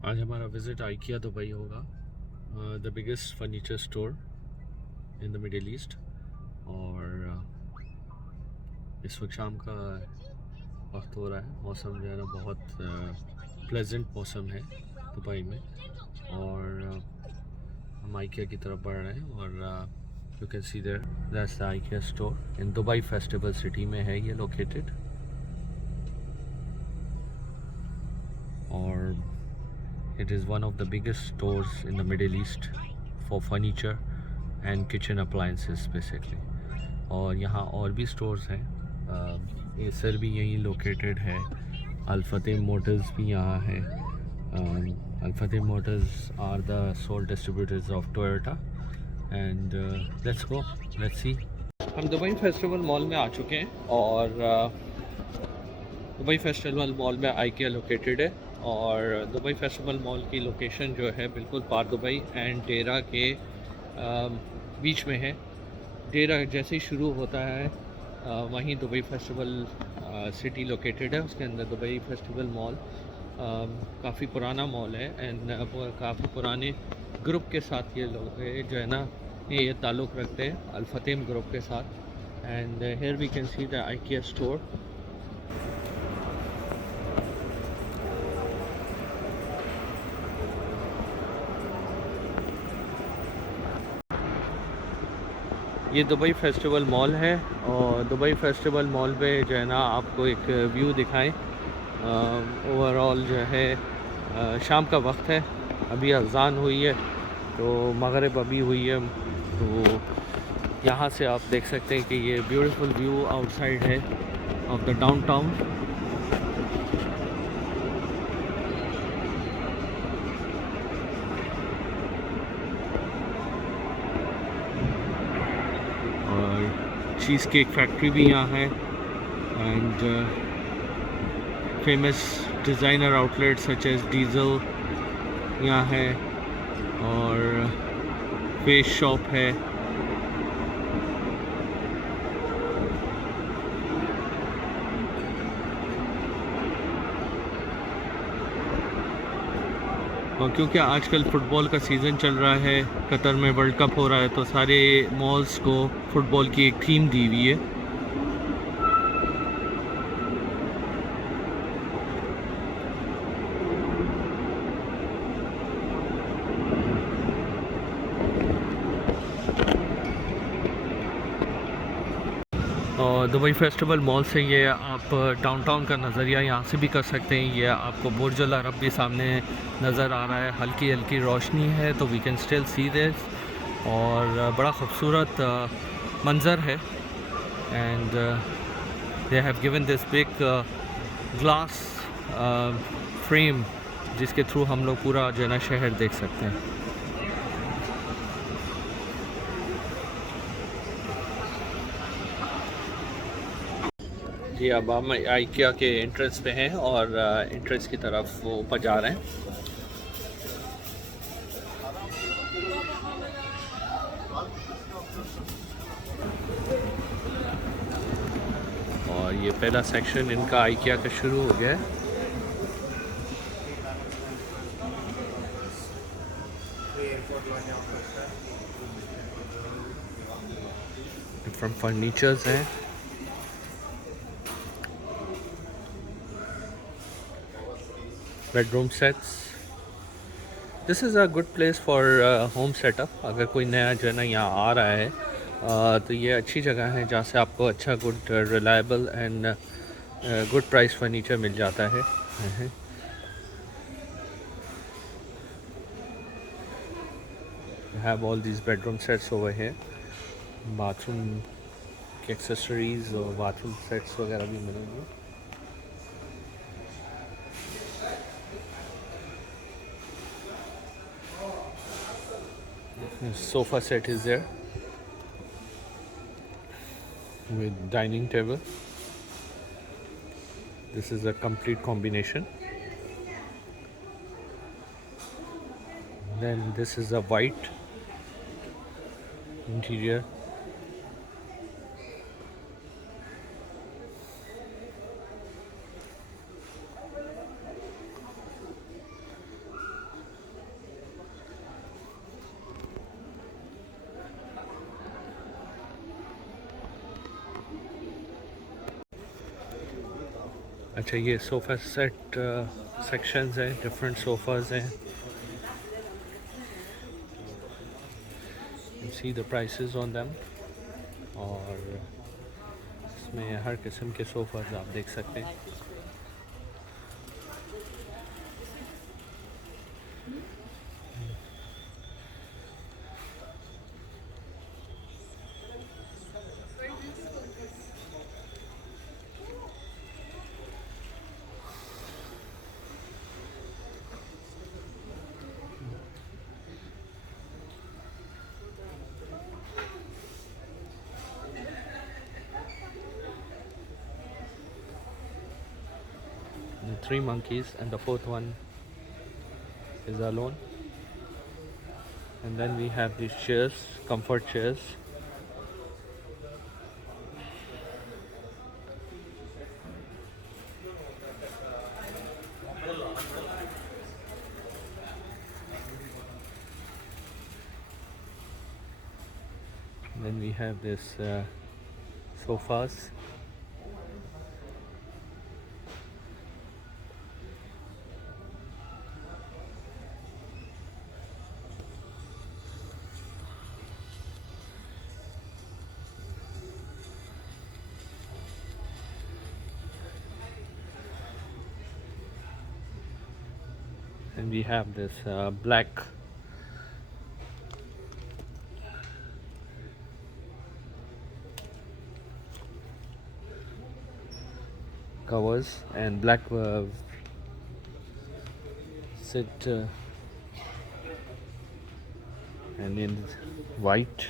आज हमारा visit IKEA Dubai होगा, the biggest furniture store in the middle east. और इस वक्त शाम का वक्त हो रहा है। मौसम जो है ना बहुत प्लेजेंट मौसम है दुबई में। और हम आइकिया की तरफ बढ़ रहे हैं और you can see there that's the IKEA store in Dubai Festival City में है ये लोकेटेड। और it is one of the biggest stores in the Middle East for furniture and kitchen appliances basically। और यहाँ और भी स्टोर्स हैं। एसर भी यहीं लोकेटेड है। अल्फतेह मोटर्स भी यहाँ है। Al Fateh motors are the sole distributors of Toyota. And let's go, let's see. हम दुबई फेस्टिवल मॉल में आ चुके हैं और दुबई फेस्टिवल मॉल में आइकिया लोकेटेड है। और दुबई फेस्टिवल मॉल की लोकेशन जो है बिल्कुल पार दुबई एंड डेरा के बीच में है। डेरा जैसे ही शुरू होता है वहीं दुबई फेस्टिवल सिटी लोकेटेड है। उसके अंदर दुबई फेस्टिवल मॉल काफ़ी पुराना मॉल है एंड काफ़ी पुराने ग्रुप के साथ ये लोग जो है ना ये ताल्लुक़ रखते हैं अल्फतेम ग्रुप के साथ। And here we can see the IKEA store. ये दुबई फेस्टिवल मॉल है और दुबई फेस्टिवल मॉल पे जो है ना आपको एक व्यू दिखाएं। ओवरऑल जो है शाम का वक्त है, अभी अज़ान हुई है तो मगरिब अभी हुई है। तो यहाँ से आप देख सकते हैं कि ये ब्यूटीफुल व्यू आउटसाइड है of the downtown. Cheesecake factory भी यहाँ है and famous designer outlet such as Diesel यहाँ है और फेस शॉप है। और क्योंकि आजकल फ़ुटबॉल का सीज़न चल रहा है, कतर में वर्ल्ड कप हो रहा है, तो सारे मॉल्स को फ़ुटबॉल की एक थीम दी हुई है। और दुबई फेस्टिवल मॉल से ये आप डाउनटाउन का नज़रिया यहाँ से भी कर सकते हैं। ये आपको बुर्ज अल अरब भी सामने नज़र आ रहा है, हल्की हल्की रोशनी है तो we can still see this. और बड़ा ख़ूबसूरत मंज़र है and they have given this big glass frame जिसके थ्रू हम लोग पूरा जो है ना शहर देख सकते हैं। जी अब हम आइकिया के एंट्रेंस पे हैं और एंट्रेंस की तरफ वो ऊपर जा रहे हैं। और ये पहला सेक्शन इनका आइकिया का शुरू हो गया है। डिफरेंट फर्नीचर्स हैं। Bedroom sets. This is a good place for home setup. अगर कोई नया जो है ना यहाँ आ रहा है तो ये अच्छी जगह है जहाँ से आपको अच्छा good reliable and good price furniture मिल जाता है। have all these bedroom sets over here, bathroom के एक्सेसरीज और बाथरूम सेट्स वगैरह भी मिलेंगे। Sofa set is there with dining table. This is a complete combination. Then this is a white interior. अच्छा, ये सोफ़ा सेट सेक्शंस हैं, different sofas हैं. You see the prices on them. और इसमें हर किस्म के सोफ़ाज़ आप देख सकते हैं. The 3 monkeys and the fourth one is alone. And then we have these chairs, comfort chairs. Then we have this sofas. And we have this black covers and black sit and in white.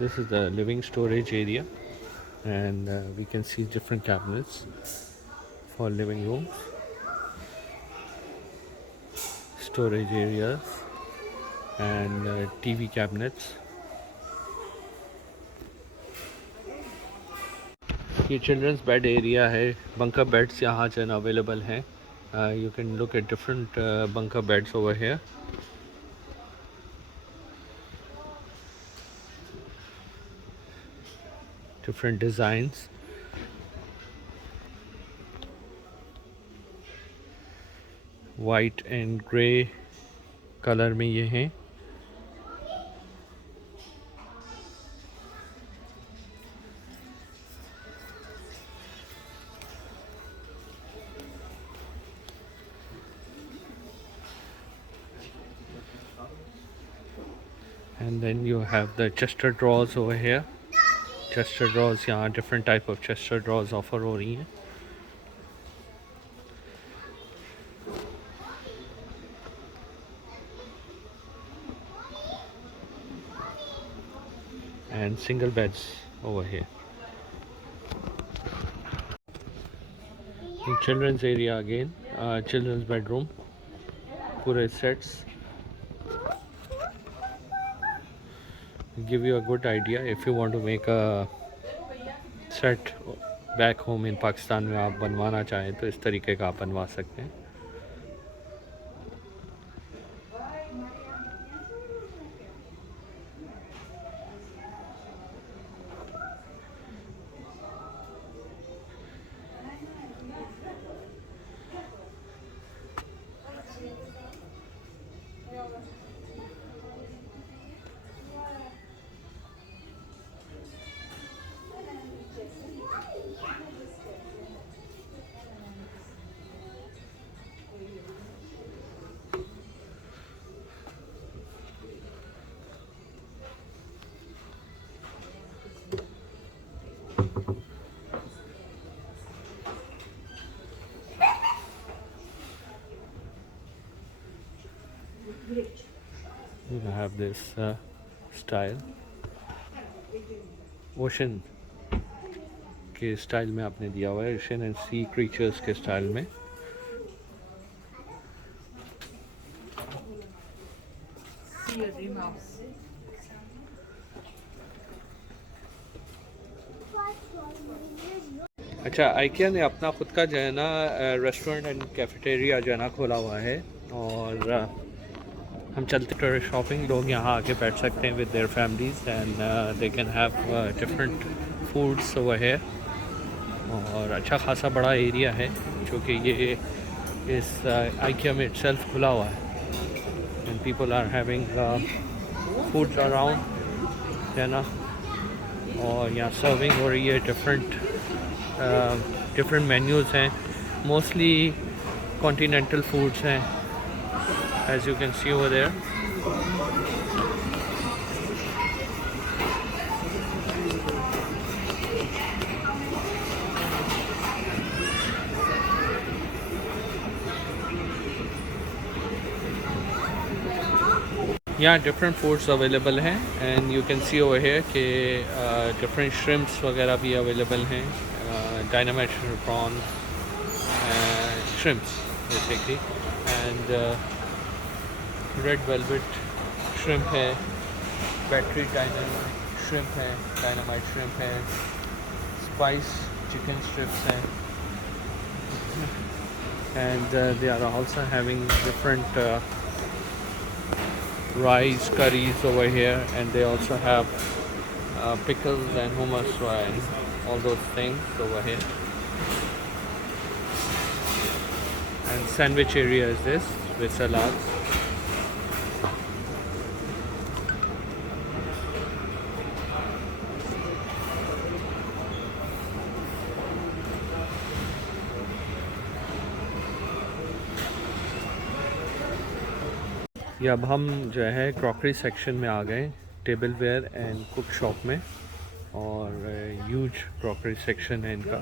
This is the living storage area, and we can see different cabinets for living rooms, storage areas, and TV cabinets. ये children's bed area है. Bunker beds यहाँ जन अवेलेबल हैं. You can look at different bunker beds over here. Different designs. White and grey colour में ये हैं. And then you have the Chester drawers over here. Chester drawers, यहाँ different type of Chester drawers offer हो रही हैं. And single beds over here. In children's area again, children's bedroom, पूरे sets. Give you a good idea if you want to make a set back home in Pakistan में आप बनवाना चाहें तो इस तरीके का आप बनवा सकते हैं. You have this style, ocean के स्टाइल में आपने दिया हुआ है. ओशन एंड सी क्रीचर्स के स्टाइल में. अच्छा, आइकिया ने अपना खुद का जो है ना रेस्टोरेंट एंड कैफेटेरिया जो है ना खोला हुआ है, और हम चलते शॉपिंग लोग यहाँ आके बैठ सकते हैं with their families and they can have different foods over here. और अच्छा खासा बड़ा एरिया है जो कि ये इस आइकिया में इटसेल्फ खुला हुआ है, and people are having foods around, है ना। और यहाँ सर्विंग हो रही है, डिफरेंट मेन्यूज़ हैं, मोस्टली कॉन्टिनेंटल फूड्स हैं, as you can see over there. यहाँ डिफरेंट फूड्स अवेलेबल हैं, and you can see over here कि डिफरेंट श्रिम्प्स वगैरह भी अवेलेबल हैं, dynamite prawn shrimps basically, and red velvet shrimp है, buttery dynamite shrimp है, dynamite shrimp है, spice chicken strips हैं, and they are also having different rice curries over here, and they also have pickles and hummus and all those things over here. And sandwich area is this with salads. ये अब हम जो है crockery section में आ गए, table ware and cook shop में, और ह्यूज क्रॉकरी सेक्शन है इनका।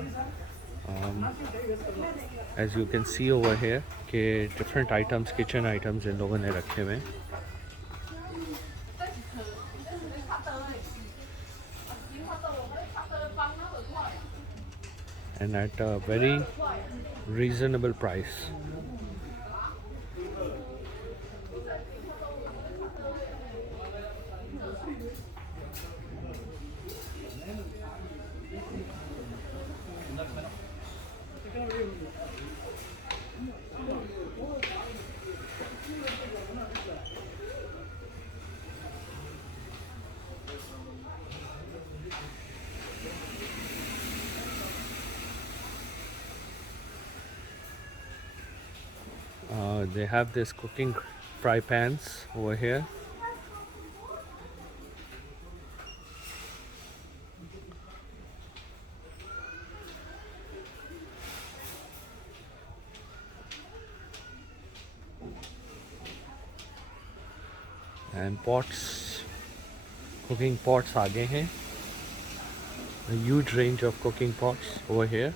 As you can see over here कि डिफरेंट आइटम्स, किचन आइटम्स इन लोगों ने रखे हुए हैं, and at a very reasonable price. They have this cooking fry pans over here. And pots, cooking pots आगे हैं, a huge range of cooking pots over here.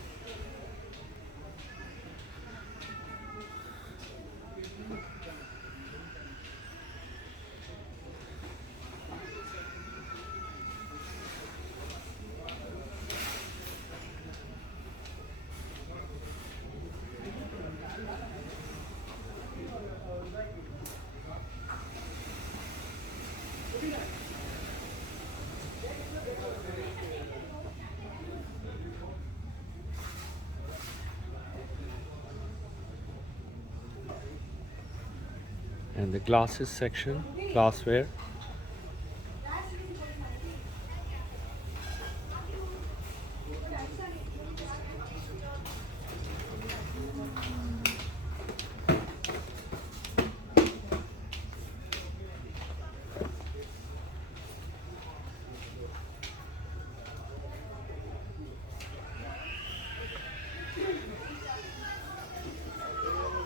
And the glasses section, glassware.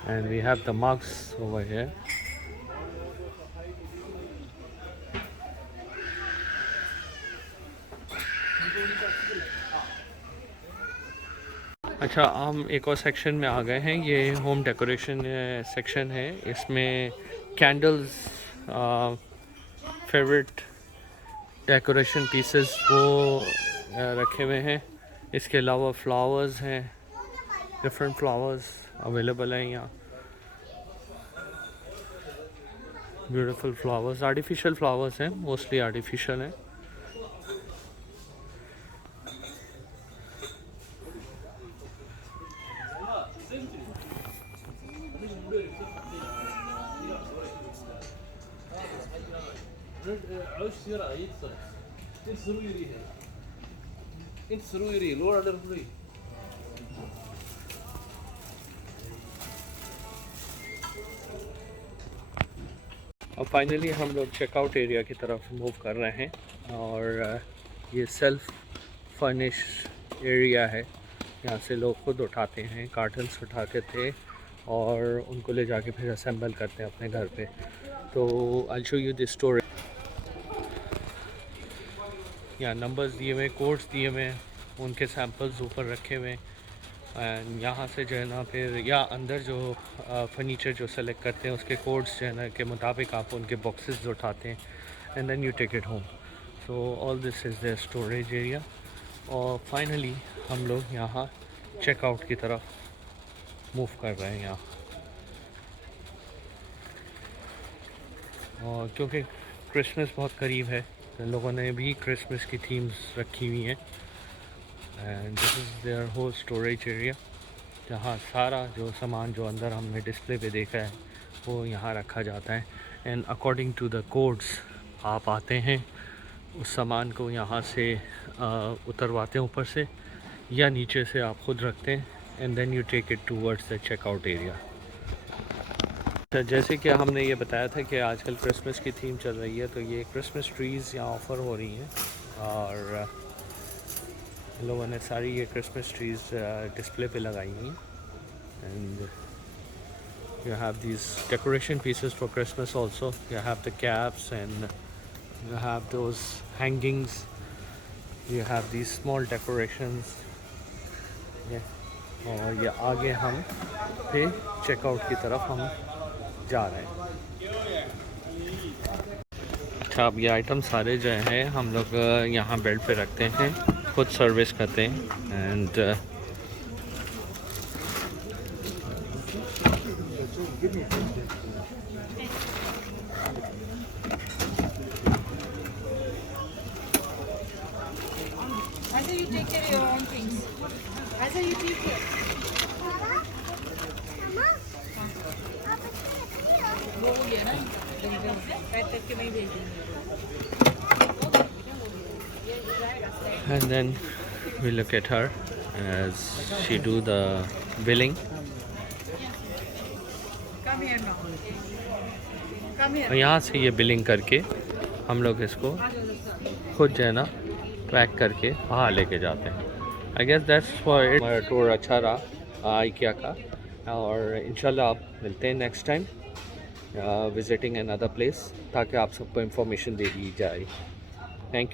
And we have the mugs over here. अच्छा, हम एक और सेक्शन में आ गए हैं, ये होम डेकोरेशन सेक्शन है। इसमें कैंडल्स, फेवरेट डेकोरेशन पीसेस वो रखे हुए हैं। इसके अलावा फ्लावर्स हैं, डिफरेंट फ्लावर्स अवेलेबल हैं यहाँ, ब्यूटीफुल फ्लावर्स, आर्टिफिशियल फ्लावर्स हैं, मोस्टली आर्टिफिशियल हैं। عاوز سيرة يتصل انت سرويري هنا انت سرويري لورا لرفلي अब फाइनली हम लोग चेकआउट एरिया की तरफ मूव कर रहे हैं और ये सेल्फ फर्निश एरिया है। यहाँ से लोग खुद उठाते हैं, कार्टन्स उठा के थे और उनको ले जाके फिर असेंबल करते हैं अपने घर पे। तो I show you this store. यहाँ नंबर्स दिए हुए, कोड्स दिए हुए, उनके सैम्पल्स ऊपर रखे हुए। एंड यहाँ से जो है ना फिर या अंदर जो फर्नीचर जो सेलेक्ट करते हैं उसके कोड्स जो है ना के मुताबिक आप उनके बॉक्सेस उठाते हैं and then you take it home. So all this is the storage area. और फाइनली हम लोग यहाँ चेकआउट की तरफ मूव कर रहे हैं यहाँ। और क्योंकि क्रिसमस बहुत करीब है तो लोगों ने भी क्रिसमस की थीम्स रखी हुई हैं। And this is their whole storage area, जहाँ सारा जो सामान जो अंदर हमने डिस्प्ले पे देखा है वो यहाँ रखा जाता है। And according to the codes आप आते हैं, उस सामान को यहाँ से उतरवाते हैं ऊपर से या नीचे से आप ख़ुद रखते हैं and then you take it towards the checkout area. तो जैसे कि हमने ये बताया था कि आजकल क्रिसमस की थीम चल रही है, तो ये क्रिसमस ट्रीज़ यहाँ ऑफ़र हो रही हैं और लोगों ने सारी ये क्रिसमस ट्रीज़ डिस्प्ले पे लगाई हुई हैं। And you have these decoration pieces for Christmas also. You have the caps and you have those hangings, you have these small decorations. और ये आगे हम फिर चेकआउट की तरफ हम जा रहे हैं। अच्छा, अब ये आइटम सारे जो हैं हम लोग यहाँ बेल्ट पे रखते हैं, खुद सर्विस करते हैं। And Either you take care of your own things. Either you take care. वो हो गया ना, पैक करके नहीं भेज देंगे। and then we look at her as she do the billing. Come here now. Come here. और यहाँ से ये बिलिंग करके हम लोग इसको खुद जो है ना पैक करके बाहर लेके जाते हैं। I guess that's for it. हमारा टूर अच्छा रहा IKEA का, और इंशाल्लाह आप मिलते हैं next time visiting another place, ताकि आप सबको इंफॉर्मेशन दे दी जाए। Thank you.